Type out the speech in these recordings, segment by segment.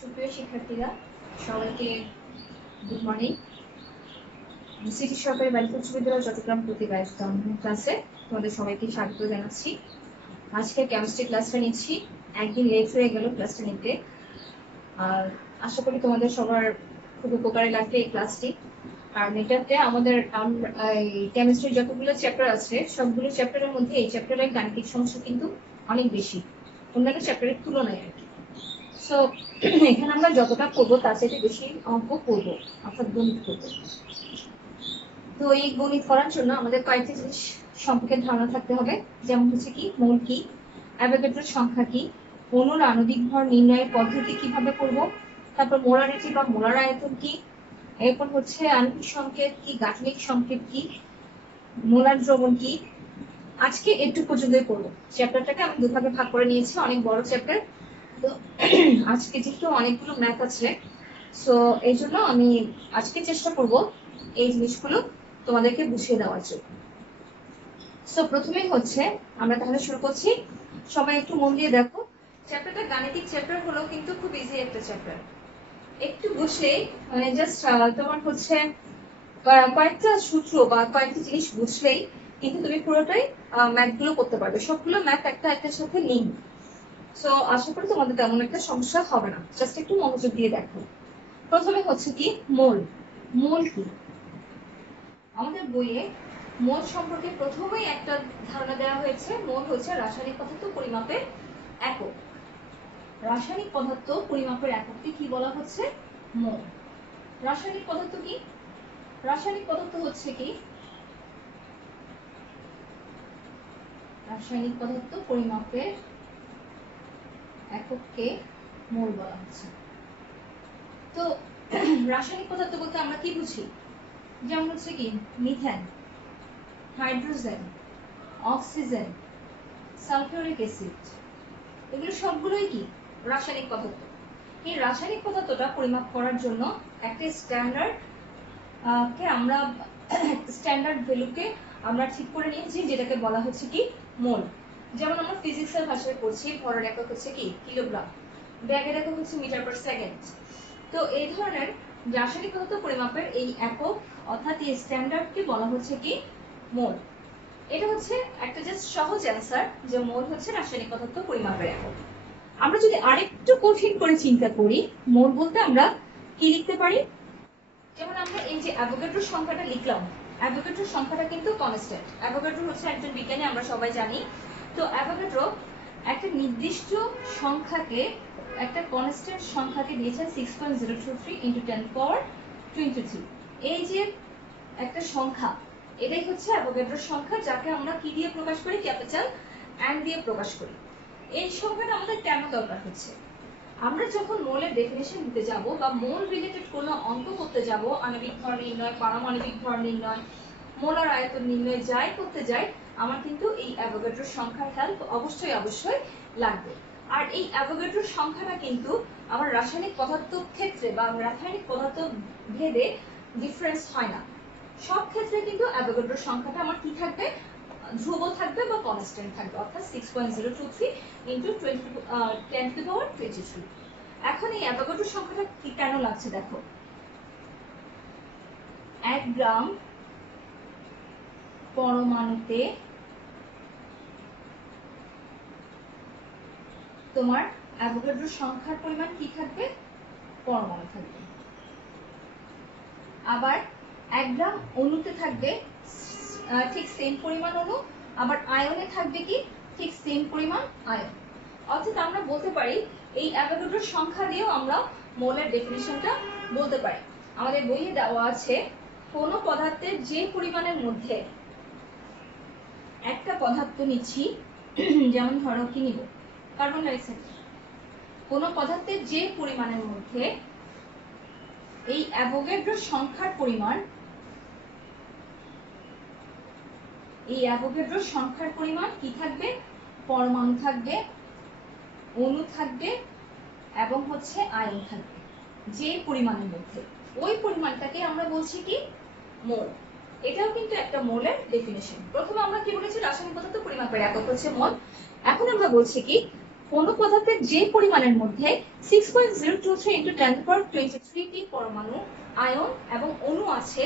সুপ্রিয় শিক্ষার্থীরা, সবাইকে গুড মর্নিং। সিটি সরকারি বালিকা উচ্চ বিদ্যালয় চট্টগ্রাম কর্তৃক আয়োজিত অনলাইন ক্লাসে তোমাদের সবাইকে স্বাগত জানাচ্ছি। আজকে কেমিস্ট্রি ক্লাসটা নিচ্ছি, একদিন লেট হয়ে গেল ক্লাসটা নিতে। আর আশা করি তোমাদের সবার খুব উপকারে লাগবে এই ক্লাসটি। আর এটাতে আমাদের কেমিস্ট্রির যতগুলো চ্যাপ্টার আছে সবগুলো চ্যাপ্টারের মধ্যে এই চ্যাপ্টারের গাণিতিক সমস্যা কিন্তু অনেক বেশি অন্যান্য চ্যাপ্টারের তুলনায় আর কি। সো এখানে আমরা যতটা করবো তার চাইতে বেশি অঙ্ক করবো, অর্থাৎ গণিত করবো। তো এই গণিত করার জন্য আমাদের কয়েকটি জিনিস সম্পর্কে ধারণা থাকতে হবে, যেমন হচ্ছে কি মোল কি, অ্যাভোগাড্রোর সংখ্যা কি, অণুর আণবিক ভর নির্ণয়ের পদ্ধতি কিভাবে করব, তারপর মোলারিটি বা মোলার আয়তন কি, এরপর হচ্ছে আণবিক সংকেত কি, গাঠনিক সংকেত কি, মোলার দ্রবণ কি। আজকে একটু পর্যন্তই করবো। চ্যাপ্টারটাকে আমি দুভাগে ভাগ করে নিয়েছি, অনেক বড় চ্যাপ্টার। তো আজকে যেহেতু অনেকগুলো ম্যাথ আছে, সো এই জন্য আমি আজকে চেষ্টা করব এই জিনিসগুলো তোমাদেরকে বুঝিয়ে দেওয়ার জন্য। সো প্রথমে হচ্ছে আমরা তাহলে শুরু করছি। সবাই একটু মন দিয়ে দেখো, চ্যাপ্টারটা গাণিতিক চ্যাপ্টার হলো কিন্তু খুব ইজি একটা চ্যাপ্টার। একটু বুঝলেই মানে জাস্ট তোমার হচ্ছে কয়েকটা সূত্র বা কয়েকটা জিনিস বুঝলেই কিন্তু তুমি পুরোটাই ম্যাথ গুলো করতে পারবে। সবগুলো ম্যাথ একটা একটার সাথে লিঙ্ক। সো আশা করি তোমাদের তেমন একটা সমস্যা হবে না, জাস্ট একটু মনোযোগ দিয়ে দেখো। প্রথমে হচ্ছে কি মোল। মোল কি? আমাদের বইয়ে মোল সম্পর্কে প্রথমেই একটা ধারণা দেওয়া হয়েছে, মোল হচ্ছে রাসায়নিক পদার্থ পরিমাপের একক। রাসায়নিক পদার্থ পরিমাপের একককে কি বলা হচ্ছে? মোল। রাসায়নিক পদার্থ কি? রাসায়নিক পদার্থ হচ্ছে কি রাসায়নিক পদার্থ পরিমাপের একককে মোল বলা হচ্ছে। তো রাসায়নিক পদার্থ বলতে আমরা কি বুঝি? যেমন হচ্ছে কি methane, hydrogen, oxygen, sulphuric acid, এগুলো সবগুলোই কি রাসায়নিক পদার্থ। এই রাসায়নিক পদার্থটা পরিমাপ করার জন্য একটা স্ট্যান্ডার্ড কে আমরা স্ট্যান্ডার্ড ভ্যালুকে আমরা ঠিক করে নিয়েছি, যেটাকে বলা হচ্ছে কি মোল। যেমন আমরা ফিজিক্সের ভাষায় পড়ছি ভরের একক হচ্ছে কি কিলোগ্রাম, ব্যাগের একক হচ্ছে মিটার পার সেকেন্ড। তো এই ধরনের রাসায়নিক পদার্থ পরিমাপের এই একক অর্থাৎ এই স্ট্যান্ডার্ডকে বলা হচ্ছে কি মোল। এটা হচ্ছে একটা জাস্ট সহজ অ্যান্সার যে মোল হচ্ছে রাসায়নিক পদার্থ পরিমাপের একক। আমরা যদি আরেকটু কঠিন করে চিন্তা করি, মোল বলতে আমরা কি লিখতে পারি? যেমন আমরা এই যে অ্যাভোগাড্রোর সংখ্যাটা লিখলাম, অ্যাভোগাড্রোর সংখ্যাটা কিন্তু কনস্ট্যান্ট। অ্যাভোগাড্রো হচ্ছে একজন বিজ্ঞানী, আমরা সবাই জানি। তো অ্যাভোগাড্রো একটা নির্দিষ্ট সংখ্যাকে, একটা কনস্ট্যান্ট সংখ্যাকে দিয়েছেন 6.023 × 10⁻23। এই যে একটা সংখ্যা, এটাই হচ্ছে অ্যাভোগাড্রোর সংখ্যা, যাকে আমরা কি দিয়ে প্রকাশ করি? ক্যাপিটাল এন দিয়ে প্রকাশ করি। এই সংখ্যাটা আমাদের কেন দরকার হচ্ছে? আমরা যখন মোলের ডেফিনেশন দিতে যাব বা মোল রিলেটেড কোনো অঙ্ক করতে যাব, আণবিক ভর নির্ণয়, পারমাণবিক ভর নির্ণয়, মোলার আয়তন নির্ণয়, যাই করতে যাই, আমার কিন্তু এই অ্যাভোগাড্রোর সংখ্যার হেল্প অবশ্যই লাগবে। আর এই অ্যাভোগাড্রোর সংখ্যাটা কিন্তু আমার রাসায়নিক পদার্থ ক্ষেত্রে বা রাসায়নিক পদার্থ ভেদে ডিফারেন্স হয় না। সব ক্ষেত্রে কিন্তু অ্যাভোগাড্রোর সংখ্যাটা আমার কি থাকবে? ধ্রুব থাকবে বা কনস্ট্যান্ট থাকবে, অর্থাৎ 6.023 × 10⁻23। এখন এই অ্যাভোগাড্রোর সংখ্যাটা কি কেন লাগছে দেখো। 1 গ্রাম পরমাণুতে তোমার অ্যাভোগাড্রোর সংখ্যার পরিমাণ কি থাকবে? পরমাণু থাকবে। আবার 1 গ্রাম অণুতে থাকবে ঠিক সেম পরিমাণ অণু, আবার আয়নে থাকবে কি ঠিক সেম পরিমাণ আয়ন। অর্থাৎ আমরা বলতে পারি এই অ্যাভোগাড্রোর সংখ্যা দিয়েও আমরা মোলের ডেফিনিশনটা বলতে পারি। আমাদের বইয়ে দেওয়া আছে কোন পদার্থের যে পরিমাণের মধ্যে, একটা পদার্থ নিচ্ছি, যেমন ধরো কি নিব কার্বন ডাইঅক্সাইড, কোন পদার্থের যে পরিমাণের মধ্যে এই অ্যাভোগাড্রোর সংখ্যার পরিমাণ, এই অ্যাভোগাড্রোর সংখ্যার পরিমাণ কি থাকবে? পরমাণু থাকবে, অণু থাকবে এবং হচ্ছে আয়ন থাকবে। যে পরিমাণের মধ্যে, ওই পরিমাণটাকে আমরা বলছি কি মোল। এটাও কিন্তু একটা মোলের ডেফিনিশন। প্রথমে আমরা কি বলেছি? রাসায়নিক পদার্থ পরিমাপের একক হচ্ছে মোল। এখন আমরা বলছি কি কোন পদার্থের যে পরিমাণের মধ্যে 6.023 × 10⁻23টি পরমাণু, আয়ন এবং অণু আছে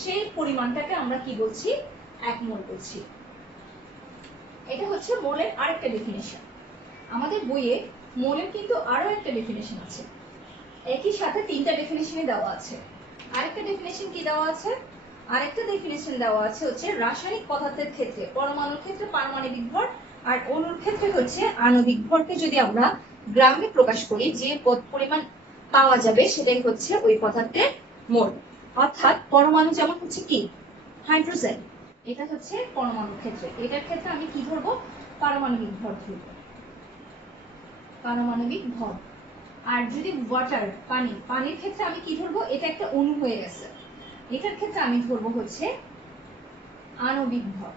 সেই পরিমাণটাকে আমরা কি বলছি? 1 মোল বলছি। এটা হচ্ছে মোলের আরেকটা ডেফিনিশন। আমাদের বইয়ে মোলের কিন্তু আরো একটা ডেফিনিশন আছে, একই সাথে তিনটা ডেফিনিশনই দেওয়া আছে। আরেকটা ডেফিনিশন কি দেওয়া আছে? আরেকটা ডেফিনিশন দেওয়া আছে হচ্ছে রাসায়নিক পদার্থের ক্ষেত্রে পরমাণুর ক্ষেত্রে পারমাণবিক ভর আর অণুর ক্ষেত্রে হচ্ছে আণবিক ভরকে যদি আমরা গ্রামে প্রকাশ করি, যে পরিমাণ পাওয়া যাবে সেটাই হচ্ছে ওই পদার্থের মোল। অর্থাৎ পরমাণু যেমন হচ্ছে কি হাইড্রোজেন, এটা হচ্ছে পরমাণুর ক্ষেত্রে, এটার ক্ষেত্রে আমি কি ধরবো? পারমাণবিক ভর ধরবো, পারমাণবিক ভর। আর যদি ওয়াটার, পানির ক্ষেত্রে আমি কি ধরবো? এটা একটা অণু হয়ে গেছে, এটার ক্ষেত্রে আমি ধরবো হচ্ছে আণবিক ভর।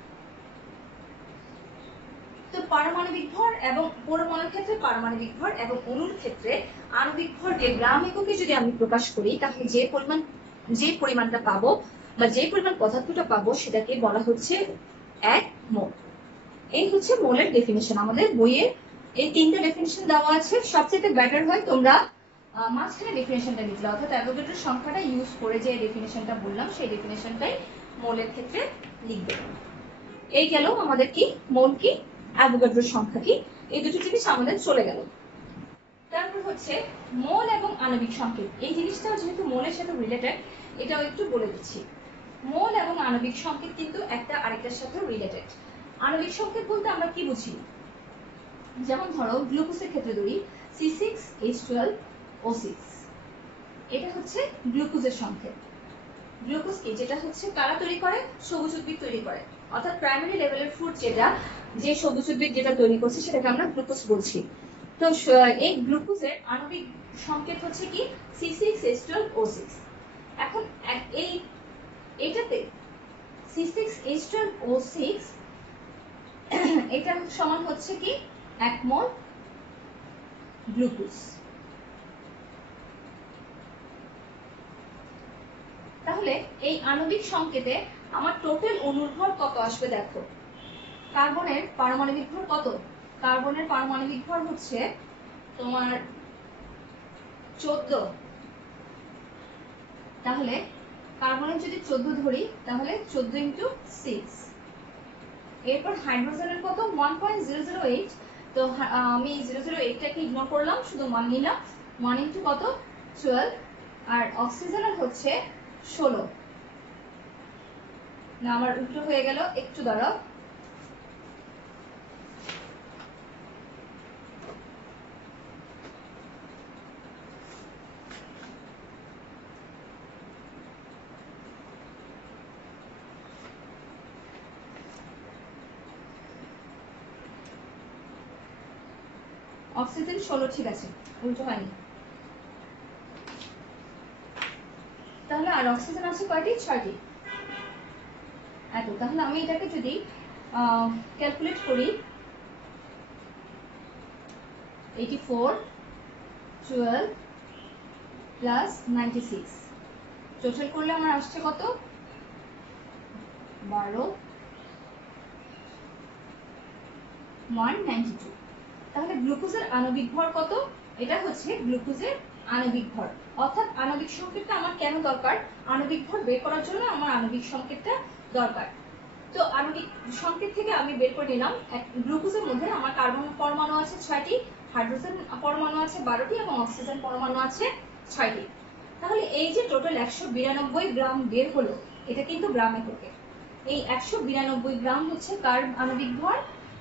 তো পারমাণবিক ভর এবং পরমাণুর ক্ষেত্রে পারমাণবিক ভর এবং অণুর ক্ষেত্রে আণবিক ভরকে গ্রাম এককে যদি আমি প্রকাশ করি, তাহলে যে পরিমাণটা পাবো বা যে পরিমাণ পদার্থটা পাবো সেটাকে বলা হচ্ছে 1 মোল। এই হচ্ছে মোলের ডেফিনিশন। আমাদের বইয়ে এই তিনটা ডেফিনিশন দেওয়া আছে। সবচেয়ে বেটার হয় তোমরা মাঝখানে ডেফিনিশনটা লিখলে, অর্থাৎ অ্যাভোগাড্রোর সংখ্যাটা ইউজ করে যে ডেফিনিশনটা বললাম সেই ডেফিনিশনটাই মোলের ক্ষেত্রে লিখবে। এই গেল আমাদের কি মোল কি, অ্যাভোগাড্রোর সংখ্যা কি, এই দুটো জিনিস আমাদের চলে গেল। তারপর হচ্ছে মোল এবং আণবিক সংকেত। এই জিনিসটাও যেহেতু মোলের সাথে রিলেটেড, এটাও একটু বলে দিচ্ছি। মোল এবং আণবিক সংকেত কিন্তু একটা আরেকটার সাথে রিলেটেড। আণবিক সংকেত বলতে আমরা কি বুঝি? যেমন ধরো গ্লুকোজের ক্ষেত্রে ধরি C6H12O6, এটা হচ্ছে গ্লুকোজের সংকেত। গ্লুকোজ কি? যেটা হচ্ছে কারা তৈরি করে? সবুজ উদ্ভিদ তৈরি করে। অর্থাৎ প্রাইমারি লেভেলের ফুড যেটা, যে সবুজ উদ্ভিদ যেটা তৈরি করছে সেটাকে আমরা গ্লুকোজ বলছি। তো এই গ্লুকোজের আণবিক সংকেত হচ্ছে কি C6H12O6। এখন এটাতে C6H12O6 এটা সমান হচ্ছে কি 1 মোল গ্লুকোজ। তাহলে এই আণবিক সংকেতে আমার টোটাল অণুর ভর কত আসবে দেখো। কার্বনের পারমাণবিক ভর কত? কার্বনের পারমাণবিক ভর হচ্ছে তোমার 14। তাহলে কার্বনের যদি 14 ধরি তাহলে 14 × 6। এরপর হাইড্রোজেনের কত? 1.008। তো আমি 008টাকে ইগনোর করলাম, শুধু 1 নিলাম। 1 × কত? 12। আর অক্সিজেনের হচ্ছে 16। না, আমার উল্টো হয়ে গেল, একটু দাঁড়াও। অক্সিজেন 16, ঠিক আছে, উল্টো হয়নি। তাহলে আর অক্সিজেন আছে কয়টি? 6টি। এত। তাহলে আমি এটাকে যদি ক্যালকুলেট করি 84, 12 প্লাস 96, টোটাল করলে আমার আসছে কত? 12, 192। তাহলে গ্লুকোজের আণবিক ভর কত? এটা হচ্ছে গ্লুকোজের আণবিক ভর। অর্থাৎ আণবিক সংকেতটা আমার কেন দরকার? আণবিক ভর বের করার জন্য আমার আণবিক সংকেতটা দরকার। তো আণবিক সংকেত থেকে আমি বের করে নিলাম গ্লুকোজের মধ্যে আমার কার্বন পরমাণু আছে 6টি, হাইড্রোজেন পরমাণু আছে 12টি এবং অক্সিজেন পরমাণু আছে 6টি। তাহলে এই যে টোটাল 192 গ্রাম বের হলো, এটা কিন্তু গ্রাম এককে। এই 192 গ্রাম হচ্ছে কার আণবিক ভর?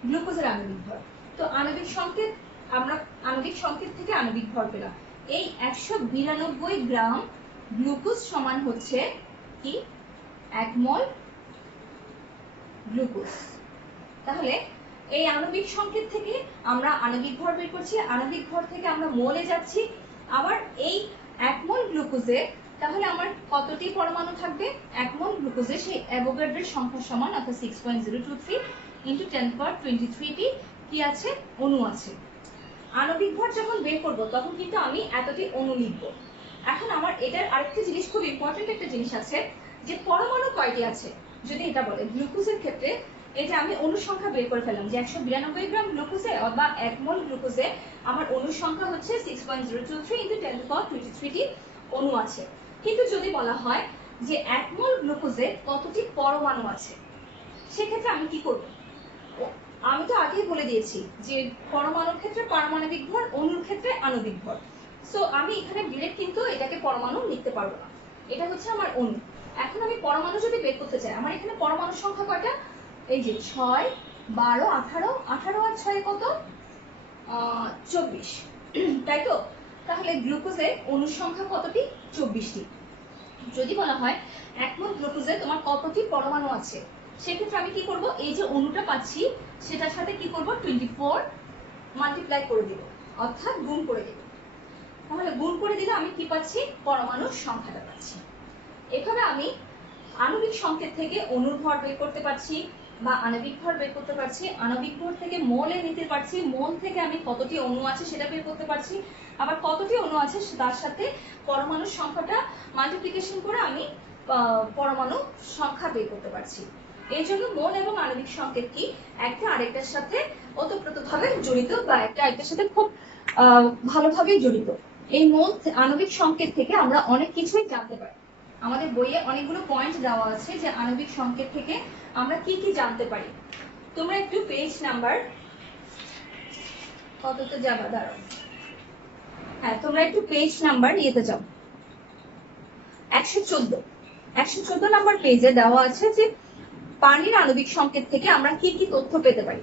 গ্লুকোজের আণবিক ভর। তো আণবিক সংকেত, আমরা আণবিক সংকেত থেকে আণবিক ভর পেলাম। এই 192 গ্রাম গ্লুকোজ সমান হচ্ছে কি 1 মোল গ্লুকোজ। তাহলে এই আণবিক সংকেত থেকে আমরা আণবিক ভর বের করছি, আণবিক ভর থেকে আমরা মোলে যাচ্ছি। আবার এই 1 মোল গ্লুকোজে তাহলে আমার কতটি পরমাণু থাকবে? 1 মোল গ্লুকোজে সেই অ্যাভোগাড্রোর সংখ্যা সমান, অর্থাৎ 6.023 × 10⁻23টি কি আছে? অণু আছে। আণবিক ভর যখন বের করব তখন কিন্তু আমি এতটি অণু লিখব। এখন আমার এটার আরেকটা জিনিস, খুব ইম্পর্টেন্ট একটা জিনিস আছে, যে পরমাণু কয়টি আছে। যদি এটা বলে গ্লুকোজের ক্ষেত্রে এই যে আমি অণু সংখ্যা বের করে ফেললাম যে 192 গ্রাম গ্লুকোজে বা 1 মোল গ্লুকোজে আমার অণু সংখ্যা হচ্ছে 6.023 × 10⁻23 টি অণু আছে। কিন্তু যদি বলা হয় যে 1 মোল গ্লুকোজে কতটি পরমাণু আছে, সেক্ষেত্রে আমি কি করব? আমি তো আগেই বলে দিয়েছি যে পরমাণুর ক্ষেত্রে পারমাণবিক ভর, অণুর ক্ষেত্রে আণবিক ভর। সো আমি এখানে ডিরেক্ট কিন্তু এটাকে পরমাণু লিখতে পারবো না, এটা হচ্ছে আমার অণু। এখন আমি পরমাণু যদি বের করতে চাই, আমার এখানে পরমাণুর সংখ্যা কয়টা? এই যে 6, 12, 18, 18 আর 6 কত? 24, তাই তো? তাহলে গ্লুকোজের অণু সংখ্যা কতটি? 24টি। যদি বলা হয় 1 মোল গ্লুকোজে তোমার কতটি পরমাণু আছে, সেক্ষেত্রে আমি কি করব? এই যে অণুটা পাচ্ছি সেটার সাথে কি করব? 24 মাল্টিপ্লাই করে দিব, অর্থাৎ গুণ করে দিব। তাহলে গুণ করে দিলে আমি কি পাচ্ছি? পরমাণুর সংখ্যাটা পাচ্ছি। এভাবে আমি আণবিক সংকেত থেকে অণুর ভর বের করতে পারছি বা আণবিক ভর বের করতে পারছি, আণবিক ভর থেকে মোলে নিতে পারছি, মোল থেকে আমি কতটি অণু আছে সেটা বের করতে পারছি, আবার কতটি অণু আছে তার সাথে পরমাণুর সংখ্যাটা মাল্টিপ্লিকেশন করে আমি পরমাণু সংখ্যা বের করতে পারছি। এই জন্য মোল এবং আণবিক সংকেত কি একটা আরেকটার সাথে ওতপ্রোতভাবে জড়িত বা একটা আরেকটার সাথে খুব ভালোভাবে জড়িত। এই মোল আণবিক সংকেত থেকে আমরা অনেক কিছুই জানতে পারি। আমাদের বইয়ে অনেকগুলো পয়েন্ট দেওয়া আছে যে আণবিক সংকেত থেকে আমরা কি কি জানতে পারি। তোমরা একটু পেজ নাম্বার কততে যাবা? দাঁড়াও, হ্যাঁ তোমরা একটু পেজ নাম্বার নিতে যাও। 114 নাম্বার পেজে দেওয়া আছে যে পানির আণবিক সংকেত থেকে আমরা কি কি তথ্য পেতে পারি।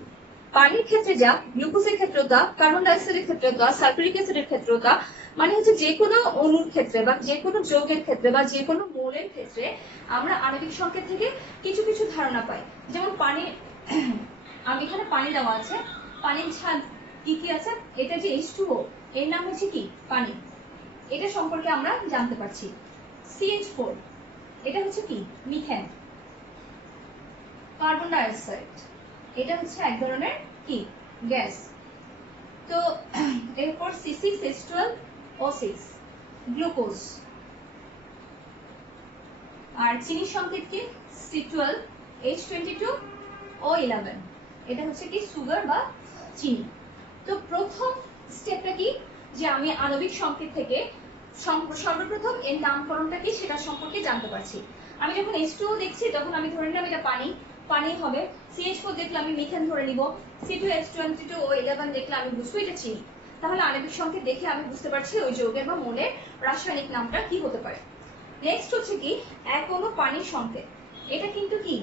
পানির ক্ষেত্রে যা, গ্লুকোজের ক্ষেত্রে তা, কার্বন ডাই অক্সাইডের ক্ষেত্রে তা, সালফিউরিক অ্যাসিডের ক্ষেত্রে তা, মানে হচ্ছে যে কোনো অণুর ক্ষেত্রে বা যে কোনো যৌগের ক্ষেত্রে বা যে কোনো মৌলের ক্ষেত্রে আমরা আণবিক সংকেত থেকে কিছু কিছু ধারণা পাই। যেমন পানি, আমি এখানে পানি দেওয়া আছে, পানির ছাদ কি কি আছে? এটা যে H2O, এর নাম হচ্ছে কি? পানি। এটা সম্পর্কে আমরা জানতে পারছি। CH4, এটা হচ্ছে কি? মিথেন। কার্বন ডাই অক্সাইড, এটা হচ্ছে এক ধরনের কি? গ্যাস। তো এরপর C6H12O6, গ্লুকোজ। আর চিনি সংকেত কি? C12H22O11, এটা হচ্ছে কি? সুগার বা চিনি। তো প্রথম স্টেপটা কি? যে আমি আণবিক সংকেত থেকে সর্বপ্রথম এর নামকরণটা কি সেটা সম্পর্কে জানতে পারছি। আমি যখন H2O দেখছি তখন আমি ধরে নিলাম এটা পানি, পানি হবে। CH4 দেখলে আমি মিথেন ধরে নিব, C2H22O11 দেখলে আমি বুঝবো এটা চিনি। তাহলে আণবিক সংকেত দেখে আমি বুঝতে পারছি ওই যৌগের বা মৌলের রাসায়নিক নামটা কি হতে পারে। নেক্সট হচ্ছে কি? এক অণু পানির সংকেত। এটা কিন্তু কি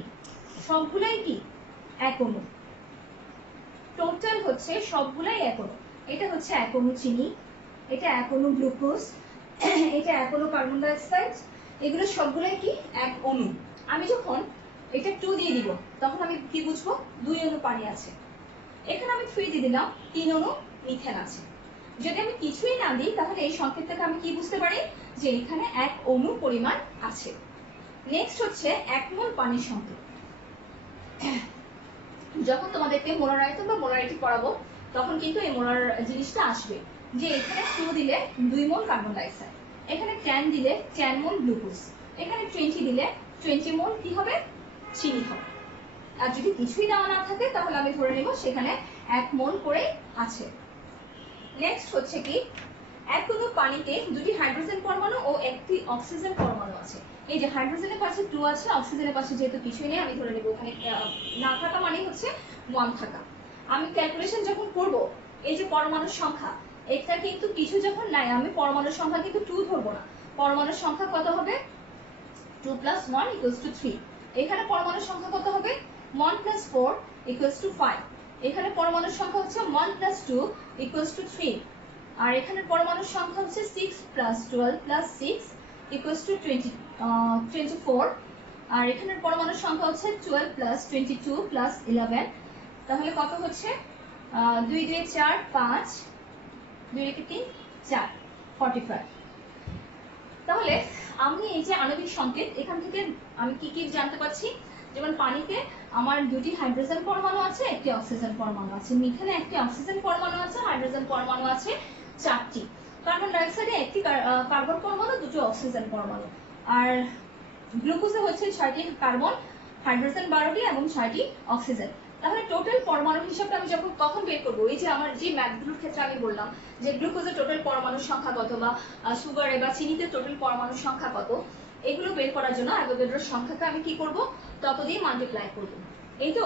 সবগুলাই কি এক অণু, টোটাল হচ্ছে সবগুলাই এক অণু। এটা হচ্ছে এক অণু চিনি, এটা এক অণু গ্লুকোজ, এটা এক অণু কার্বন ডাই অক্সাইড, এগুলো সবগুলাই কি এক অণু। আমি যখন এটা 2 দিয়ে দিব তখন আমি কি বুঝবো? 2 অণু পানি আছে। এখানে আমি 3 দিয়ে দিলাম, 3 অণু মিথেন আছে। যদি আমি কিছুই না দিই তাহলে এই সংকেতটাকে আমি কি বুঝতে পারি? যে এখানে এক অণু পরিমাণ আছে। নেক্সট হচ্ছে 1 মোল পানির সংকেত। যখন তোমাদেরকে মোলার আয়তন বা মোলারিটি পড়াবো তখন কিন্তু এই মোলার জিনিসটা আসবে যে এখানে 2 দিলে 2 মোল কার্বন ডাই অক্সাইড, এখানে 10 দিলে 10 মোল গ্লুকোজ, এখানে 20 দিলে 20 মোল কি হবে? চিনি হবে। আর যদি কিছুই দেওয়া না থাকে তাহলে আমি ধরে নেব সেখানে 1 মোল করে আছে। নেক্সট হচ্ছে কি? এক অণু পানিতে দুটি হাইড্রোজেন পরমাণু ও একটি অক্সিজেন পরমাণু আছে। এই যে হাইড্রোজেনের পাশে 2 আছে, অক্সিজেনের পাশে যেহেতু কিছুই নেই আমি ধরে নেব ওখানে না থাকা মানে হচ্ছে 1 থাকা। আমি ক্যালকুলেশন যখন করব এই যে পরমাণুর সংখ্যা, এটা কিন্তু কিছু যখন নাই আমি পরমাণুর সংখ্যা কিন্তু 2 ধরবো না। পরমাণুর সংখ্যা কত হবে? 2 + 1 = 3। এখানে পরমাণুর সংখ্যা কত হবে? 1 + 4 = 5। এখানে পরমাণুর সংখ্যা হচ্ছে 1 + 2 = 3। আর এখানে পরমাণুর সংখ্যা হচ্ছে 6 + 12 + 6 = 24। আর এখানে পরমাণুর সংখ্যা হচ্ছে 12 + 22 + 11। তাহলে কত হচ্ছে? 2 2 4 5, 2 3 4, 45। তাহলে আমি এই যে আণবিক সংকেত এখান থেকে আমি কি কি জানতে পারছি? যেমন পানিতে আমার দুটি হাইড্রোজেন পরমাণু আছে, একটি অক্সিজেন পরমাণু আছে, মিথেনে একটি অক্সিজেন পরমাণু আছে, হাইড্রোজেন পরমাণু আছে 4টি, কার্বন ডাই অক্সাইডে একটি কার্বন পরমাণু, দুটো অক্সিজেন পরমাণু, আর গ্লুকোজে হচ্ছে 6টি কার্বন হাইড্রোজেন 12টি এবং 6টি অক্সিজেন। তাহলে টোটাল পরমাণু হিসাবটা আমি যখন কখন বের করবো, এই যে আমার যে ম্যাথগুলোর ক্ষেত্রে আমি বললাম যে গ্লুকোজের টোটাল পরমাণুর সংখ্যা কত বা সুগারে বা চিনিতে টোটাল পরমাণুর সংখ্যা কত, এগুলো বের করার জন্য অ্যাভোগাড্রোর সংখ্যাকে আমি কি করব, তত দিয়ে মাল্টিপ্লাই করব। এই তো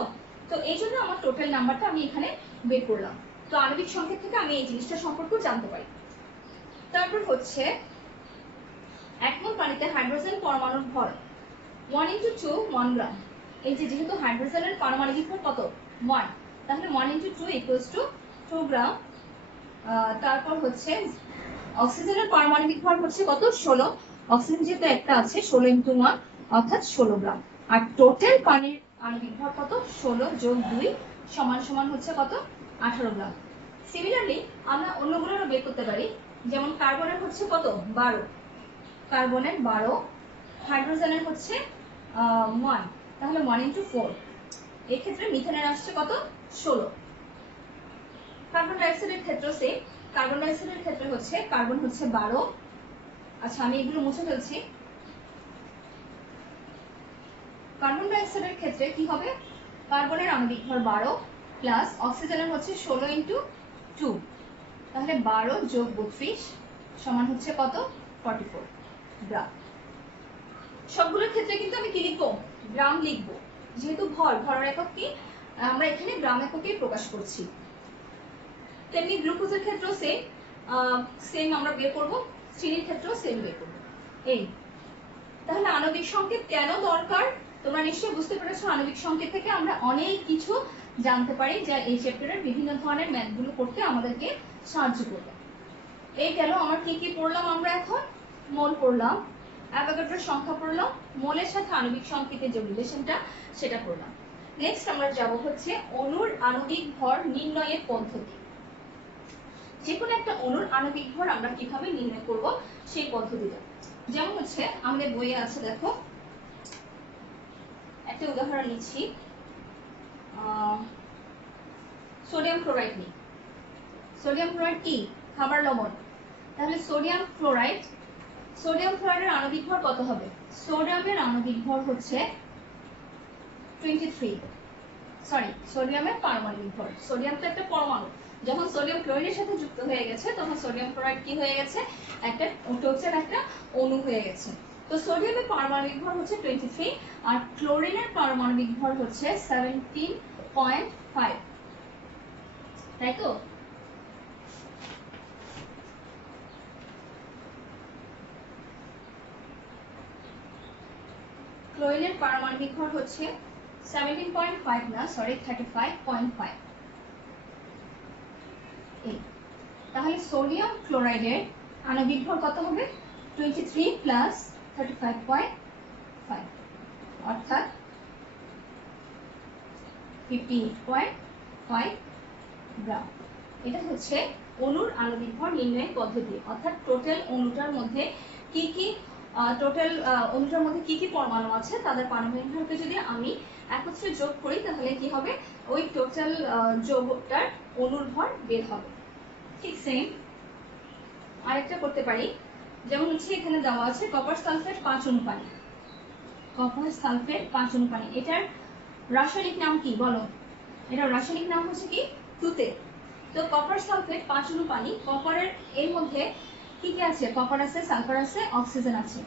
এই জন্য আমার টোটাল নাম্বারটা আমি এখানে বের করলাম। তো আণবিক সংকেত থেকে আমি এই জিনিসটা সম্পর্কে জানতে পারি। তারপর হচ্ছে 1 মোল পানিতে হাইড্রোজেন পরমাণুর ভর 1 × 2 1 গ্রাম। এই যে যেহেতু হাইড্রোজেনের পারমাণবিক ভর কত 1, তাহলে 1 × 2 = 2 গ্রাম। তারপর হচ্ছে অক্সিজেনের পারমাণবিক ভর হচ্ছে কত 16, অক্সিজেন যেহেতু একটা আছে 16 × 1 অর্থাৎ 16 গ্রাম। আর টোটাল পানির আণবিক ভর কত 16 + 2 সমান হচ্ছে কত 18 গ্রাম। সিমিলারলি আমরা অন্যগুলোরও বের করতে পারি, যেমন কার্বনের হচ্ছে কত 12, কার্বনের 12, হাইড্রোজেনের হচ্ছে 1, তাহলে 1 × 4। এই ক্ষেত্রে মিথেনের আসছে কত 16। কার্বন ডাই অক্সাইডের ক্ষেত্রে সেম, কার্বন ডাই অক্সাইডের ক্ষেত্রে হচ্ছে কার্বন হচ্ছে 12। আচ্ছা আমি এগুলো মুছে ফেলছি। কার্বন ডাই অক্সাইডের ক্ষেত্রে কি হবে, কার্বনের আণবিক ভর 12 প্লাস অক্সিজেনের হচ্ছে 16 × 2, তাহলে 12 + 32 সমান হচ্ছে কত 44 গ্রাম। সবগুলোর ক্ষেত্রে কিন্তু আমি কি লিখবো, গ্রাম লিখবো, যেহেতু ভরের একক কি আমরা এখানে গ্রাম এককে প্রকাশ করছি। তেমনি গ্লুকোজের ক্ষেত্রেও সেম আমরা বের করব, চিনির ক্ষেত্রেও সেম বের করব। এই তাহলে আণবিক সংকেত কেন দরকার তোমরা নিশ্চয়ই বুঝতে পেরেছো। আণবিক সংকেত থেকে আমরা অনেক কিছু জানতে পারি, যা এই চ্যাপ্টারের বিভিন্ন ধরনের ম্যাথগুলো করতে আমাদেরকে সাহায্য করবে। এই গেল আমার কি কি পড়লাম, আমরা এখন মোল পড়লাম, অ্যাভোগাড্রোর সংখ্যা পড়লাম, মোলের সাথে আণবিক সংকেতের যে রিলেশনটা সেটা পড়লাম। নেক্সট আমরা যাব হচ্ছে অণুর আণবিক ভর নির্ণয়ের পদ্ধতি। যে কোনো একটা অণুর আণবিক ভর আমরা কিভাবে নির্ণয় করব সেই পদ্ধতিটা। যেমন হচ্ছে আমাদের বইয়ে আছে, দেখো একটা উদাহরণ নিচ্ছি, সোডিয়াম ক্লোরাইড নিই। সোডিয়াম ক্লোরাইড কি খাবার লবণ, তাহলে সোডিয়াম ক্লোরাইডের আণবিক ভর কত হবে, সোডিয়ামের আণবিক ভর হচ্ছে 23, সোডিয়ামের পারমাণবিক ভর, সোডিয়াম তো একটা পরমাণু, যখন সোডিয়াম ক্লোরাইডের সাথে যুক্ত হয়ে গেছে তখন সোডিয়াম ক্লোরাইড কি হয়ে গেছে, একটা অণু হয়ে গেছে। তো সোডিয়ামের পারমাণবিক ভর হচ্ছে 23 আর ক্লোরিনের পারমাণবিক ভর হচ্ছে 17.5, তাই তো। ক্লোরিনের পারমাণবিক ভর হচ্ছে 17.5 না, 35.5। তাহলে সোডিয়াম ক্লোরাইডের আণবিক ভর কত হবে 23 + 35.5 অর্থাৎ 58.5 গ্রাম। এটা হচ্ছে অণুর আণবিক ভর নির্ণয়ের পদ্ধতি, অর্থাৎ টোটাল অণুটার মধ্যে কি কি পরমাণু আছে তাদের পারমাণবিক ভরকে যদি আমি একত্রে যোগ করি তাহলে কি হবে, ওই টোটাল যৌগটার অণুর ভর বের হবে। ঠিক সেম আরেকটা করতে পারি, যেমন হচ্ছে এখানে দেওয়া আছে কপার সালফেট 5 অণু পানি, কপার সালফেট 5 অণু পানি, এটার রাসায়নিক নাম কি বলো, এটার রাসায়নিক নাম হচ্ছে কি তুতে। তো কপার সালফেট 5 অণু পানি, কপারের এর মধ্যে কি কি আছে, কপার আছে, সালফার আছে, অক্সিজেন আছে,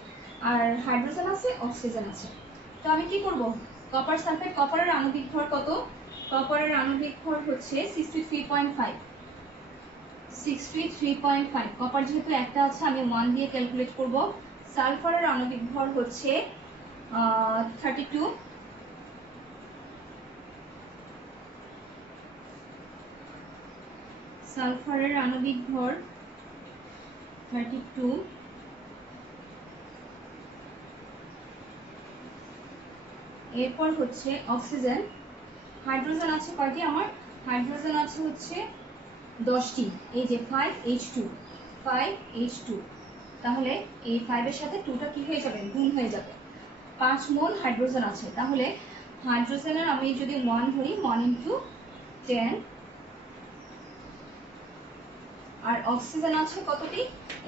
আর হাইড্রোজেন আছে, অক্সিজেন আছে। তো আমি কি করব, কপার সালফেট, কপারের আণবিক ভর কত, কপারের আণবিক ভর হচ্ছে 63.5, 63.5। কপার যেহেতু একটা আছে আমি 1 দিয়ে ক্যালকুলেট করব। সালফারের আণবিক ভর হচ্ছে 32, সালফারের আণবিক ভর 32। এরপর হচ্ছে অক্সিজেন, হাইড্রোজেন আছে কয়টি আমার, হাইড্রোজেন আছে হচ্ছে 10টি, এই যে 5H2, তাহলে এই 5 এর সাথে 2টা কি হয়ে যাবে, গুণ হয়ে যাবে। 5 মোল হাইড্রোজেন আছে, তাহলে হাইড্রোজেনের আমি যদি 1 ধরি 1 × 10, আর অক্সিজেন আছে কতটি,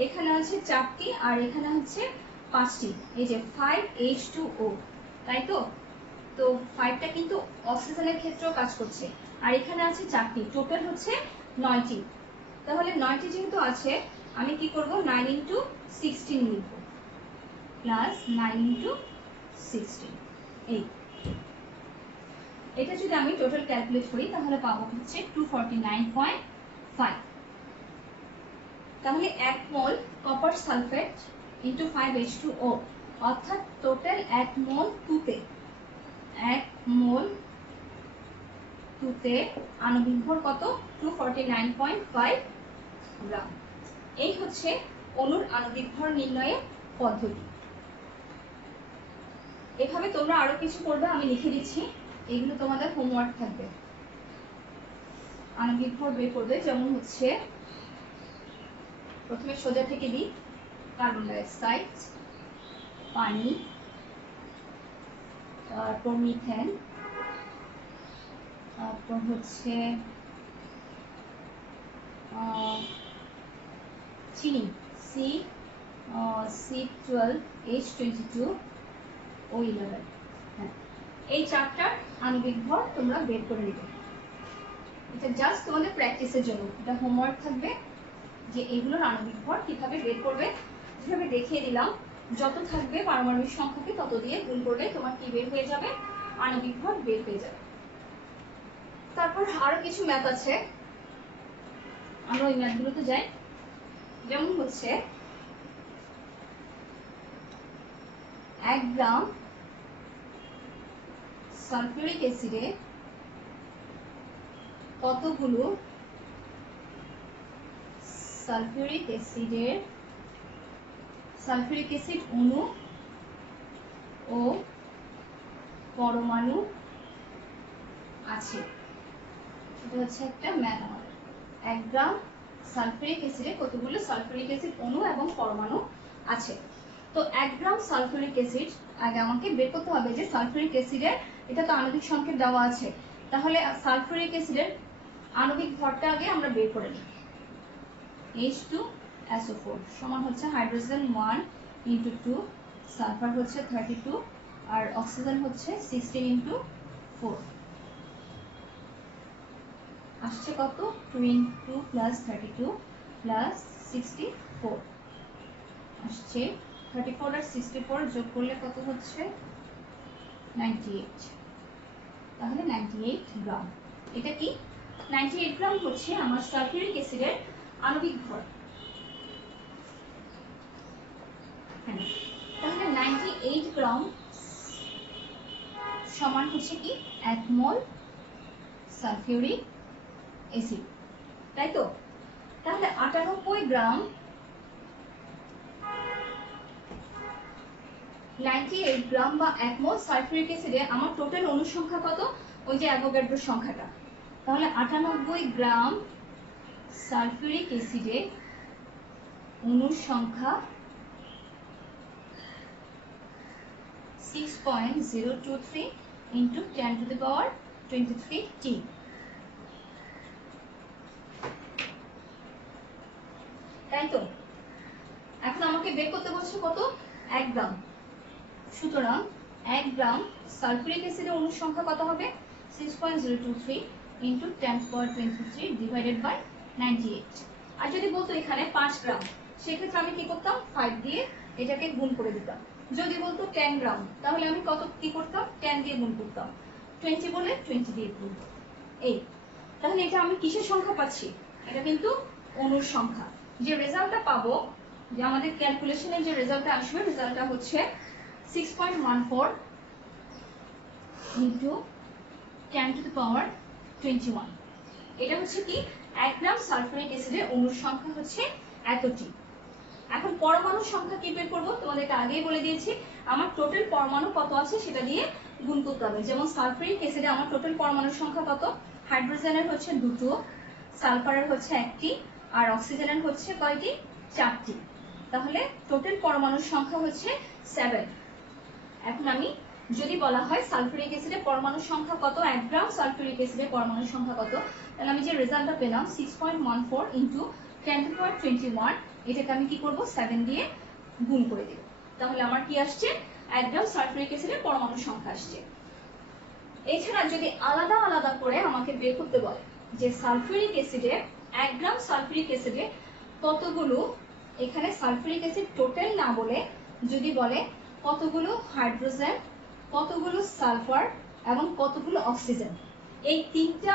এখানে আছে 4টি আর এখানে হচ্ছে 5টি, এই যে 5H2O, তাই তো। তো 5টা কিন্তু অক্সিজেনের ক্ষেত্রেও কাজ করছে, আর এখানে আছে 4টি, টোটাল হচ্ছে 9টি। তাহলে 9টি যেহেতু আছে, আমি কি করব 9 × 16 লিখব, প্লাস 9 × 16। এটা যদি আমি টোটাল ক্যালকুলেট করি তাহলে পাবো হচ্ছে 249.5। তাহলে 1 মোল কপার সালফেট ইন্টু 5H2O, অর্থাৎ টোটাল 1 মোল 2তে 1 মোল 2তে আণবিক ভর কত? 249.5 গ্রাম। এই হচ্ছে অণুর আণবিক ভর নির্ণয়ের পদ্ধতি। এভাবে তোমরা আরো কিছু করবে, আমি লিখে দিচ্ছি, এগুলো তোমাদের হোমওয়ার্ক থাকবে। আণবিক ভর বের করবে, যেমন হচ্ছে প্রথমে সোজা থেকে দিই, কার্বন ডাইঅক্সাইড, পানি, তারপর মিথেন, তারপর হচ্ছে চিনি C12H22O11। হ্যাঁ, এই চারটার আণবিক ভর তোমরা বের করে নিবে। এটা জাস্ট তোমাদের প্র্যাকটিসের জন্য, এটা হোমওয়ার্ক থাকবে যে এগুলোর আণবিক ভর কিভাবে বের করবে। যেভাবে দেখিয়ে দিলাম, যত থাকবে পারমাণবিক সংখ্যাকে তত দিয়ে গুণ করলে তোমার কি বের হয়ে যাবে? আণবিক ভর বের হয়ে যাবে। তারপর আরো কিছু ম্যাথ আছে, আমরা ওই ম্যাথগুলোতে যাই। যেমন হচ্ছে 1 গ্রাম সালফিউরিক অ্যাসিডে কতগুলো সালফিউরিক অ্যাসিড অণু ও পরমাণু আছে? এটা হচ্ছে একটা ম্যাথ আমাদের। 1 গ্রাম সালফিউরিক অ্যাসিডে কতগুলো সালফিউরিক অ্যাসিড অণু এবং পরমাণু আছে। তো 1 গ্রাম সালফিউরিক অ্যাসিড, আগে আমাকে বের করতে হবে যে সালফিউরিক অ্যাসিডের, এটা তো আণবিক সংকেত দেওয়া আছে, তাহলে সালফিউরিক অ্যাসিডের আণবিক ভরটা আগে আমরা বের করে নিই। H2SO4 সমান হচ্ছে হাইড্রোজেন 1 × 2, সালফার হচ্ছে 32, আর অক্সিজেন হচ্ছে 16 × 4। আসছে কত? 2 × 2 + 32 + 64 আসছে। 34 আর 64 যোগ করলে কত হচ্ছে? 98। তাহলে 98 গ্রাম। এটা কি? 98 গ্রাম হচ্ছে আমার সালফিউরিক অ্যাসিডের আণবিক ভর। হ্যাঁ, তাহলে 98 গ্রাম সমান হচ্ছে কি? 1 মোল সালফিউরিক অ্যাসিড, তাই তো? তাহলে 98 গ্রাম 98 গ্রাম বা 1 মোল সালফিউরিক অ্যাসিডে আমার টোটাল অণু সংখ্যা কত? ওই যে অ্যাভোগাড্রোর সংখ্যাটা। তাহলে 98 গ্রাম সালফিউরিক অ্যাসিডে অণুর সংখ্যা 6.023 × 10⁻23T। তাই তো? এখন আমাকে বের করতে বলছে কত? 1 গ্রাম। সুতরাং 1 গ্রাম সালফিউরিক অ্যাসিডের অণুর সংখ্যা কত হবে? 6.023 × 10⁻23 / 98। আর যদি বলতো এখানে 5 গ্রাম, সেক্ষেত্রে আমি কি করতাম? 5 দিয়ে এটাকে গুণ করে দিতাম। যদি বলতো 10 গ্রাম, তাহলে আমি কত কি করতাম? 10 দিয়ে গুণ করতাম। 20 বলে 20 দিয়ে গুণ। এই তাহলে এটা আমি কিসের সংখ্যা পাচ্ছি? এটা কিন্তু অণুর সংখ্যা। যে রেজাল্টটা পাবো, যে আমাদের ক্যালকুলেশনের যে রেজাল্টটা আসবে, রেজাল্টটা হচ্ছে 6.14 × 10⁻21। এটা হচ্ছে কি? 1 গ্রাম সালফিউরিক অ্যাসিডের অণুর সংখ্যা হচ্ছে এতটি। এখন পরমাণুর সংখ্যা কি বের করব? তোমাদেরকে আগেই বলে দিয়েছি, আমার টোটাল পরমাণু কত আছে সেটা দিয়ে গুণ করতে হবে। যেমন সালফিউরিক অ্যাসিডে আমার টোটাল পরমাণুর সংখ্যা কত? হাইড্রোজেনের হচ্ছে 2টো, সালফারের হচ্ছে 1টি, আর অক্সিজেনের হচ্ছে কয়টি? 4টি। তাহলে টোটাল পরমাণুর সংখ্যা হচ্ছে 7। এখন আমি যদি বলা হয় সালফিউরিক অ্যাসিডের পরমাণুর সংখ্যা কত, 1 গ্রাম সালফিউরিক অ্যাসিডের পরমাণুর সংখ্যা কত, তাহলে আমি যে রেজাল্টটা পেলাম 6.14 × 10⁻21, এটাকে আমি কি করব? 7 দিয়ে গুণ করে দেব। তাহলে আমার কি আসছে? 1 গ্রাম সালফিউরিক অ্যাসিডের পরমাণুর সংখ্যা আসছে। এছাড়া যদি আলাদা আলাদা করে আমাকে বের করতে বলে যে সালফিউরিক অ্যাসিডে 1 গ্রাম সালফিউরিক অ্যাসিডে কতগুলো, এখানে সালফিউরিক অ্যাসিড টোটাল না বলে যদি বলে কতগুলো হাইড্রোজেন, কতগুলো সালফার এবং কতগুলো অক্সিজেন, এই তিনটা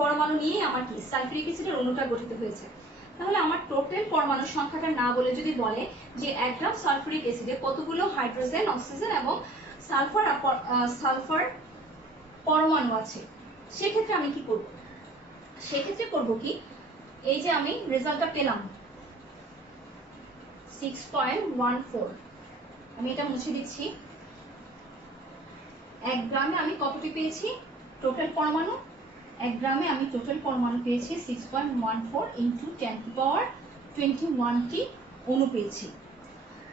পরমাণু নিয়ে আমার কি সালফিউরিক অ্যাসিডের অণুটা গঠিত হয়েছে। তাহলে আমার টোটাল পরমাণু সংখ্যাটা না বলে যদি বলে যে 1 গ্রাম সালফিউরিক অ্যাসিডে কতগুলো হাইড্রোজেন, অক্সিজেন এবং সালফার পরমাণু আছে, সেক্ষেত্রে আমি কি করব? সেক্ষেত্রে করব কি, এই যে আমি রেজাল্টটা পেলাম 6.14, আমি এটা মুছে দিচ্ছি। 1 গ্রামে আমি কতটি পেয়েছি টোটাল পরমাণু? 1 গ্রামে আমি টোটাল পরমাণু পেয়েছি 6.14 ইন্টু 10⁻21 টি অণু পেয়েছি।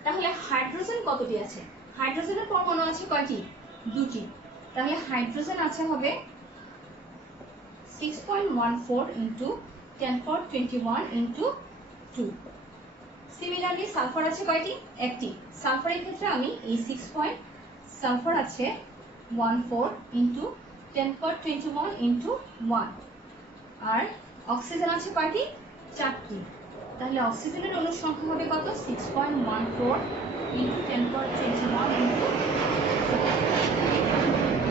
তাহলে হাইড্রোজেন কতটি আছে? হাইড্রোজেনের পরমাণু আছে কয়টি? 2টি। তাহলে হাইড্রোজেন আছে হবে 6.14 ইন্টু 10⁻21 ইন্টু 2। সিমিলারলি সালফার আছে কয়টি? একটি। সালফারের ক্ষেত্রে আমি এই সালফার আছে 14 ইন্টু 10⁻21 ইন্টু 1। আর অক্সিজেন আছে কয়টি? 4টি। তাহলে অক্সিজেনের অণুর সংখ্যা হবে কত? 6.14 ইন্টু 10⁻21 ইন্টু 2।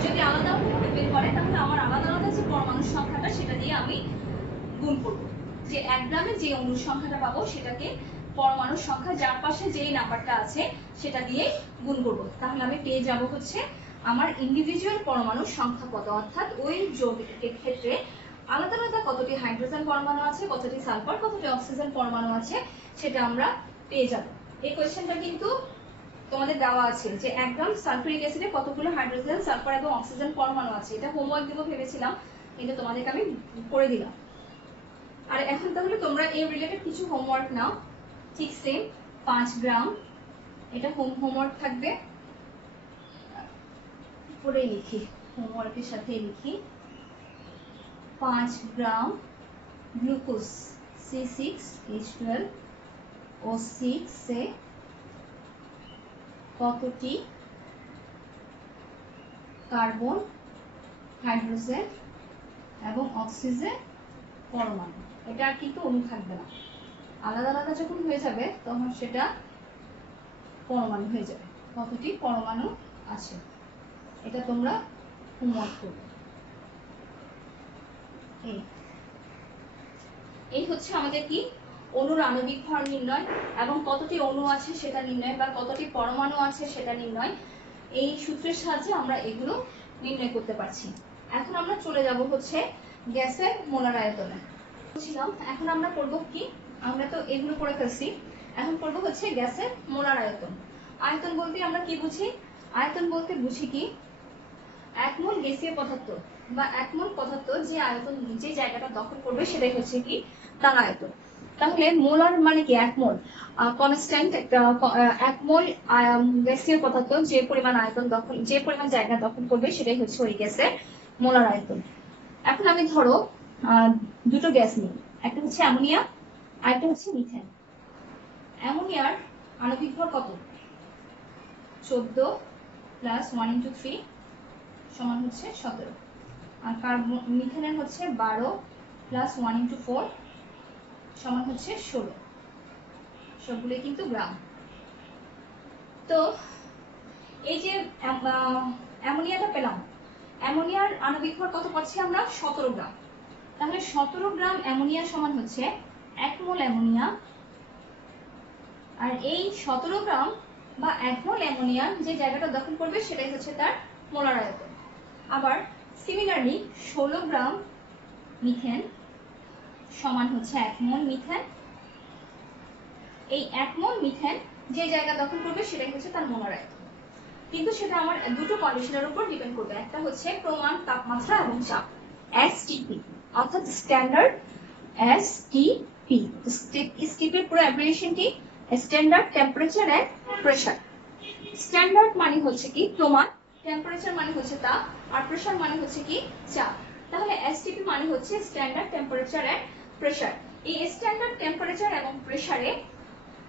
যদি আলাদা ভাবে বের করে তাহলে আমার আলাদা আলাদা যে পরমাণুর সংখ্যাটা সেটা দিয়ে আমি গুণ করব। যে 1 গ্রামে যে অণুর সংখ্যাটা পাবো সেটাকে পরমাণুর সংখ্যা যার পাশে যেই নাম্বারটা আছে সেটা দিয়ে গুণ করব। তাহলে আমি পেয়ে যাব হচ্ছে আমার ইন্ডিভিজুয়াল পরমাণুর সংখ্যা কত, অর্থাৎ ওই যৌগিকের ক্ষেত্রে আলাদা আলাদা কতটি হাইড্রোজেন পরমাণু আছে, কতটি সালফার, কতটি অক্সিজেন পরমাণু আছে সেটা আমরা পেয়ে যাব। এই কোশ্চেনটা কিন্তু তোমাদের দেওয়া আছে যে 1 গ্রাম সালফিউরিক অ্যাসিডে কতগুলো হাইড্রোজেন, সালফার এবং অক্সিজেন পরমাণু আছে। এটা হোমওয়ার্ক দিব ভেবেছিলাম, কিন্তু তোমাদেরকে আমি করে দিলাম। আর এখন তাহলে তোমরা এই রিলেটেড কিছু হোমওয়ার্ক নাও। ঠিক সেম 5 গ্রাম, এটা হোমওয়ার্ক থাকবে, পরে লিখি, হোমওয়ার্কের সাথে লিখি 5 গ্রাম গ্লুকোজ C6H12O6 এ কতটি কার্বন, হাইড্রোজেন এবং অক্সিজেন পরমাণু। এটা আর কিন্তু অণু থাকবে না, আলাদা আলাদা যখন হয়ে যাবে তখন সেটা পরমাণু হয়ে যাবে। কতটি পরমাণু আছে এটা তোমরা হোমওয়ার্ক করবে। এই হচ্ছে আমাদের কি অণুর আণবিক ভর নির্ণয় এবং কতটি অণু আছে সেটা নির্ণয় বা কতটি পরমাণু আছে সেটা নির্ণয়। এই সূত্রের সাহায্যে আমরা এগুলো নির্ণয় করতে পারছি। এখন আমরা চলে যাব হচ্ছে গ্যাসের মোলার আয়তনে। এখন আমরা করব কি, আমরা তো এগুলো করে ফেলছি, এখন করব হচ্ছে গ্যাসের মোলার আয়তন। আয়তন বলতে আমরা কি বুঝি? আয়তন বলতে বুঝি কি, 1 মোল গ্যাসীয় পদার্থ বা 1 মোল পদার্থ যে আয়তন যে জায়গাটা দখল করবে সেটাই হচ্ছে কি তার আয়তন। তাহলে মোলার মানে কি 1 মোল কনস্ট্যান্ট, একটা 1 মোল গ্যাসীয় পদার্থ যে পরিমাণ আয়তন দখল, যে পরিমাণ জায়গা দখল করবে সেটাই হচ্ছে ওই গ্যাসের মোলার আয়তন। এখন আমি ধরো দুটো গ্যাস নিই, একটা হচ্ছে অ্যামোনিয়া আর একটা হচ্ছে মিথেন। অ্যামোনিয়ার আণবিক ভর কত? 14 প্লাস 1 ইন্টু 3 সমান হচ্ছে 17। আর মিথেনের হচ্ছে 12 প্লাস 1 ইন্টু 4 সমান হচ্ছে 16। সবগুলোই কিন্তু গ্রাম। তো এই যে অ্যামোনিয়াটা পেলাম, অ্যামোনিয়ার আণবিক ভর কত পাচ্ছি আমরা? 17 গ্রাম। তাহলে 17 গ্রাম অ্যামোনিয়া সমান হচ্ছে 1 মোল অ্যামোনিয়া। আর এই 17 গ্রাম বা 1 মোল অ্যামোনিয়া যে জায়গাটা দখল করবে সেটাই হচ্ছে তার মোলার আয়তন। আবার সিমিলারলি 16 গ্রাম মিথেন সমান হচ্ছে 1 মোল মিথেন। এই 1 মোল মিথেন যে জায়গা দখল করবে সেটাই হচ্ছে তার মোলার আয়তন। কিন্তু সেটা আমার দুটো কন্ডিশনের উপর ডিপেন্ড করবে, একটা হচ্ছে প্রমাণ, তাপমাত্রা এবং চাপ, এসটিপি অর্থাৎ স্ট্যান্ডার্ড এসটিপি। এসটিপির পুরো অ্যাব্রিভিয়েশন কি? Standard temperature and pressure. Standard মানে হচ্ছে কি প্রমাণ, টেম্পারেচার মানে হচ্ছে তাপ, আর প্রেসার মানে হচ্ছে কি চাপ। তাহলে এসটিপি মানে হচ্ছে স্ট্যান্ডার্ড টেম্পারেচার এন্ড প্রেসার। এই স্ট্যান্ডার্ড টেম্পারেচার এবং প্রেসারে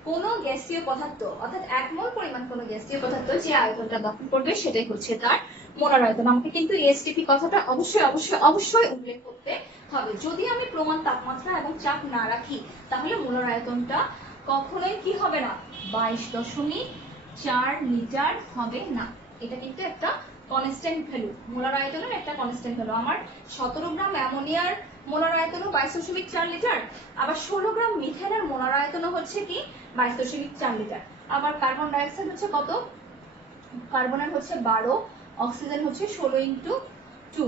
কোনো গ্যাসীয় পদার্থ অর্থাৎ 1 মোল পরিমাণ কোনো গ্যাসীয় পদার্থ যে আয়তনটা দখল করবে সেটাই হচ্ছে তার মোলার আয়তন। আমাকে কিন্তু এসটিপি কথাটা অবশ্যই অবশ্যই অবশ্যই উল্লেখ করতে হবে। যদি আমি প্রমাণ তাপমাত্রা এবং চাপ না রাখি তাহলে মোলার আয়তনটা কখনোই কি হবে না, 22.4 লিটার হবে না। এটা কিন্তু একটা কনস্ট্যান্ট ভ্যালু, মোলার আয়তনের একটা কনস্ট্যান্ট ভ্যালু। আমার 17 গ্রাম অ্যামোনিয়ার মোলার আয়তনও 22.4 লিটার, আবার 16 গ্রাম মিথেনের মোলার আয়তনও হচ্ছে কি 22.4 লিটার। আবার কার্বন ডাইঅক্সাইড হচ্ছে কত, কার্বনের হচ্ছে 12, অক্সিজেন হচ্ছে 16 ইন্টু 2,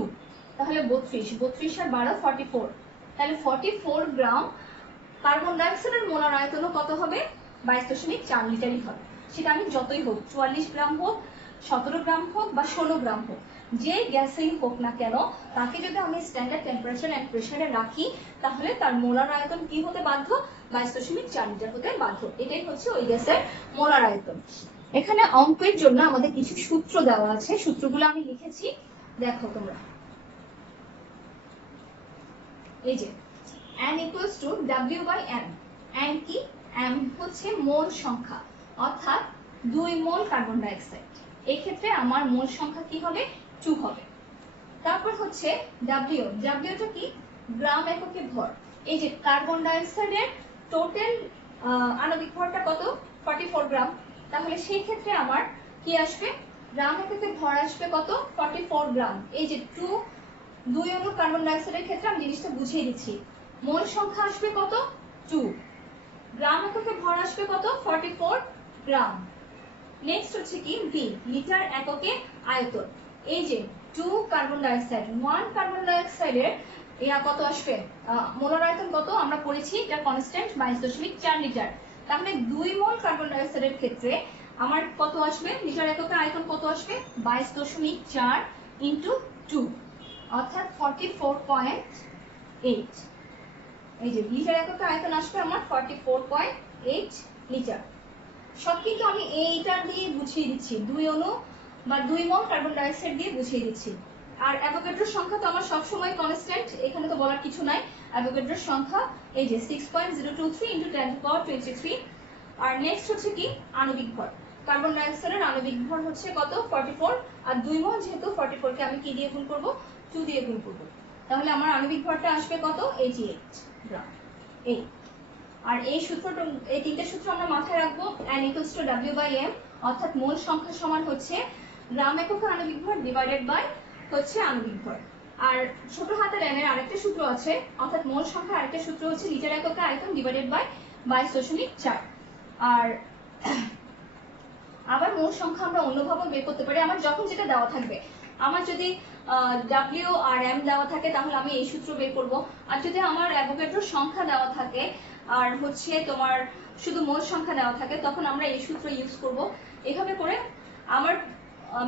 তাহলে 32 আর 12 44, তাহলে 44 গ্রাম কার্বন ডাইঅক্সাইডের মোলার আয়তনও কত হবে, 22.4 লিটারই হবে। সেটা আমি যতই হোক, 44 গ্রাম হোক, 17 গ্রাম হোক বা 16 গ্রাম হোক, যে গ্যাসেই হোক না কেন, তাকে যদি আমি স্ট্যান্ডার্ড টেম্পারেচার এন্ড প্রেসারে রাখি তাহলে তার মোলার আয়তন কি হতে বাধ্য, 22.4 লিটার হতে বাধ্য। এটাই হচ্ছে ওই গ্যাসের মোলার আয়তন। এখানে অঙ্কের জন্য আমাদের কিছু সূত্র দেওয়া আছে, সূত্রগুলো আমি লিখেছি, দেখো তোমরা। এই যে n equals to w by m, n কি, m হচ্ছে মোল সংখ্যা, অর্থাৎ 2 মোল কার্বন ডাইঅক্সাইড। এই ক্ষেত্রে আমার মোল সংখ্যা কি হবে, 2 হবে। তারপর হচ্ছে w, w টা কি, গ্রাম এককে ভর। এই যে কার্বন ডাইঅক্সাইডের টোটাল আণবিক ভরটা কত, 44 গ্রাম, তাহলে সেই ক্ষেত্রে আমার কি আসবে, গ্রাম এককে ভর আসবে কত, 44 গ্রাম। এই যে 2 অণু কার্বন ডাইঅক্সাইডের ক্ষেত্রে আমি জিনিসটা বুঝিয়ে দিচ্ছি, মোল সংখ্যা আসবে কত, 2, গ্রাম এককে ভর আসবে কত, 44 গ্রাম। নেক্সট হচ্ছে কি বি, লিটার এককে আয়তন। এই যে 2 কার্বন ডাইঅক্সাইড, 1 কার্বন ডাইঅক্সাইডের এরা কত আসবে, মোলার আয়তন কত আমরা পড়েছি, এটা কনস্ট্যান্ট 22.4 লিটার। তাহলে 2 মোল কার্বন ডাইঅক্সাইডের ক্ষেত্রে আমার কত আসবে, লিটার এককে আয়তন কত আসবে, 22.4 ইন্টু 2, অর্থাৎ 44.8। এই যে লিটার এককে আয়তন আসবে আমার 44.8 লিটার। সব কিন্তু আমি এইটার দিয়ে বুঝিয়ে দিচ্ছি, 2 অণু বা 2 মোল কার্বন ডাইঅক্সাইড দিয়ে বুঝিয়ে দিচ্ছি। আর অ্যাভোগাড্রোর সংখ্যা তো আমার সবসময় কনস্ট্যান্ট, এখানে তো বলার কিছু নাই। অ্যাভোগাড্রোর সংখ্যা এই যে 6.023 × 10⁻23। আর নেক্সট হচ্ছে কি আণবিক ভর, কার্বন ডাইঅক্সাইডের আণবিক ভর হচ্ছে কত, 44, আর 2 মোল যেহেতু 44 কে আমি কি দিয়ে গুণ করব, 2 দিয়ে গুণ করব, তাহলে আমার আণবিক ভরটা আসবে কত, 88 গ্রাম। এই আর এই সূত্রটা, এই তিনটে সূত্র আমরা মাথায় রাখবো। n equals to w by m, অর্থাৎ মোল সংখ্যা সমান হচ্ছে গ্রাম এককে আণবিক ভর ডিভাইডেড বাই হচ্ছে আণবিক ভর। আর ছোট হাতের n এর আরেকটা সূত্র আছে, অর্থাৎ মোল সংখ্যার আরেকটা সূত্র হচ্ছে লিটার এককে আয়তন ডিভাইডেড বাই 22.4। আর আবার মোল সংখ্যা আমরা অন্যভাবে বের করতে পারি, আমার যখন যেটা দেওয়া থাকবে। আমার যদি w আর m দেওয়া থাকে তাহলে আমি এই সূত্র বের করব, আর যদি আমার অ্যাভোগাড্রোর সংখ্যা দেওয়া থাকে আর হচ্ছে তোমার শুধু মোল সংখ্যা দেওয়া থাকে তখন আমরা এই সূত্র ইউজ করব। এভাবে করে আমার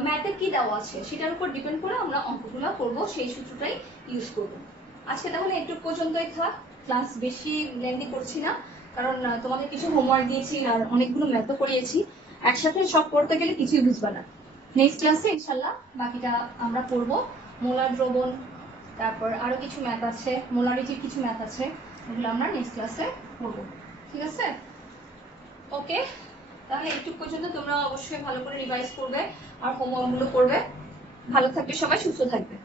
ম্যাথে কি দেওয়া আছে সেটার উপর ডিপেন্ড করে আমরা অঙ্কগুলো করব, সেই সূত্রটাই ইউজ করব। আজকে তাহলে একটু পর্যন্তই থাক, ক্লাস বেশি লেন্দি করছি না, কারণ তোমাদের কিছু হোমওয়ার্ক দিয়েছি আর অনেকগুলো ম্যাথও করিয়েছি, একসাথে সব করতে গেলে কিছুই বুঝবা না। নেক্সট ক্লাসে ইনশাল্লাহ বাকিটা আমরা পড়বো। মোলার দ্রবণ, তারপর আরো কিছু ম্যাথ আছে, মোলারিটির কিছু ম্যাথ আছে, এগুলো আমরা নেক্সট ক্লাসে পড়বো। ঠিক আছে, ওকে। তাহলে একটু পর্যন্ত তোমরা অবশ্যই ভালো করে রিভাইজ করবে আর হোমওয়ার্ক গুলো করবে। ভালো থাকবে সবাই, সুস্থ থাকবে।